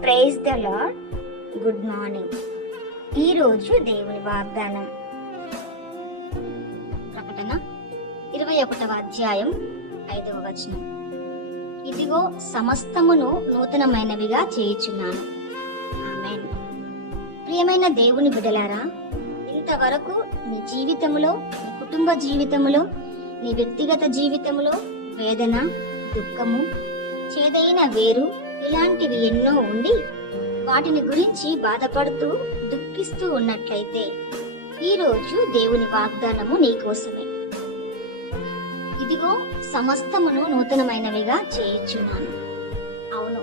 Praise the lord good morning ఈరోజు దేవుని వాగ్దానం. ప్రకటన ఇరవై ఒకటవ అధ్యాయం ఐదవ వచనం. ఇదిగో సమస్తమును నూతనమైనవిగా చేయుచున్నాను. ఆమేన్. ప్రియమైన దేవుని బిడలారా ఇంతవరకు నీ జీవితంలో నీ కుటుంబ జీవితంలో నీ వ్యక్తిగత జీవితంలో వేదన దుఃఖము చేదైన వేరు ఇలాంటివి ఎన్నో ఉండి వాటిని గురించి బాధపడుతూ దుఃఖిస్తూ ఉన్నట్లయితే ఈరోజు దేవుని వాగ్దానము నీకోసమే ఇదిగో సమస్తమును నూతనమైనవిగా చేయుచున్నాను. అవును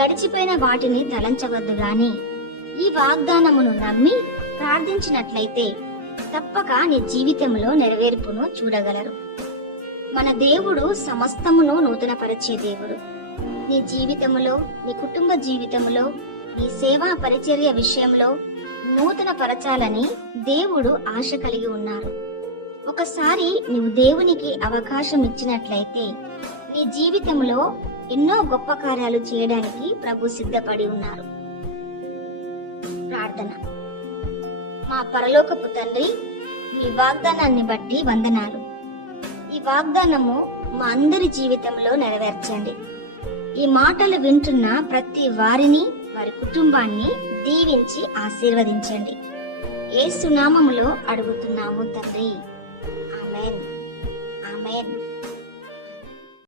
గడిచిపోయిన వాటిని తలంచవద్దు గాని ఈ వాగ్దానమును నమ్మి ప్రార్థించినట్లయితే తప్పక నీ జీవితంలో నెరవేర్పును చూడగలరు. మన దేవుడు సమస్తమును నూతనపరిచే దేవుడు. నీ జీవితములో నీ కుటుంబ జీవితములో నీ సేవా పరిచర్య విషయంలో నూతన పరచాలని దేవుడు ఆశ కలిగి ఉన్నారు. ఒకసారి నువ్వు దేవునికి అవకాశం ఇచ్చినట్లయితే నీ జీవితంలో ఎన్నో గొప్ప కార్యాలు చేయడానికి ప్రభు సిద్ధపడి ఉన్నారు. ప్రార్థన. మా పరలోకపు తండ్రి మీ వాగ్దానాన్ని బట్టి వందనాలు. ఈ వాగ్దానము మా అందరి జీవితంలో నెరవేర్చండి. ఈ మాటలు వింటున్న ప్రతి వారిని వారి కుటుంబాన్ని దీవించి ఆశీర్వదించండి. ఏ సునామములో అడుగుతున్నాము తండ్రి. ఆమెన్. ఆమెన్.